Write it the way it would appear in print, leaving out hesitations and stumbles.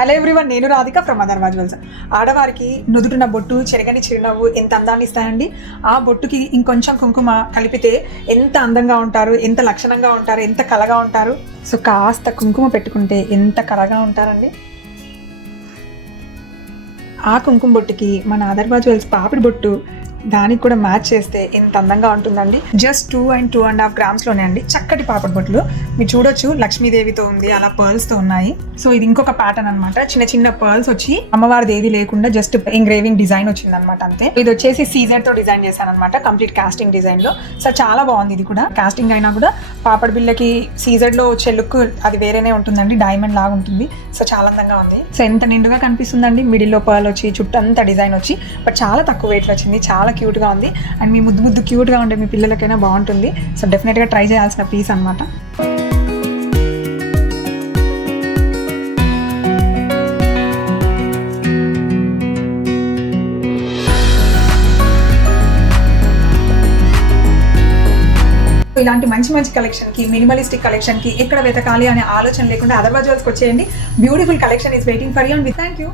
Hello everyone, నేను Radhika from Atharva jewels. ఆడవారికి నుదుటిన బొట్టు, చెరగని చిరునవ్వు ఎంత అందాన్ని ఇస్తాయండి. ఆ బొట్టుకి ఇంకొంచెం కుంకుమ కలిపితే ఎంత అందంగా ఉంటారు, ఎంత లక్షణంగా ఉంటారు, ఎంత కళగా ఉంటారు. సో కాస్త కుంకుమ పెట్టుకుంటే ఎంత కళగా ఉంటారండి. ఆ కుంకుమ బొట్టుకి మన అదర్వా జ్యువెల్స్ పాపిడి బొట్టు దానికి కూడా మ్యాచ్ చేస్తే ఎంత అందంగా ఉంటుందండి. జస్ట్ 2 and 2.5 grams లోనే అండి చక్కటి పాపడి బొట్లు. మీరు చూడొచ్చు, లక్ష్మీదేవితో ఉంది, అలా పర్ల్స్ తో ఉన్నాయి. సో ఇది ఇంకొక ప్యాటర్న్ అనమాట. చిన్న చిన్న పర్ల్స్ వచ్చి అమ్మవారిది ఏది లేకుండా జస్ట్ ఎంగ్రేవింగ్ డిజైన్ వచ్చింది అనమాట, అంతే. ఇది వచ్చేసి సీజర్ తో డిజైన్ చేశాను అనమాట, కంప్లీట్ కాస్టింగ్ డిజైన్ లో. సో చాలా బాగుంది. ఇది కూడా కాస్టింగ్ అయినా కూడా పాపడి బిళ్ళకి సీజర్ లో వచ్చే లుక్ అది వేరేనే ఉంటుందండి, డైమండ్ లాగా ఉంటుంది. సో చాలా అందంగా ఉంది. సో ఎంత నిండుగా కనిపిస్తుందండి. మిడిల్ లో పర్ల్ వచ్చి చుట్టంతా డిజైన్ వచ్చి, బట్ చాలా తక్కువ వెయిట్ లో వచ్చింది. చాలా క్యూట్ గా ఉంది. అండ్ మీ ముద్దు క్యూట్ గా ఉండే మీ పిల్లలకైనా బాగుంటుంది. సో డెఫినెట్ గా ట్రై చేయాల్సిన పీస్ అనమాట. ఇలాంటి మంచి కలెక్షన్ కి, మినిమలిస్టిక్ కలెక్షన్ కి ఎక్కడ వెతకాలి అనే ఆలోచన లేకుండా అదర్వా జ్యువెల్స్కి వచ్చేయండి. Beautiful collection is waiting for you and thank you.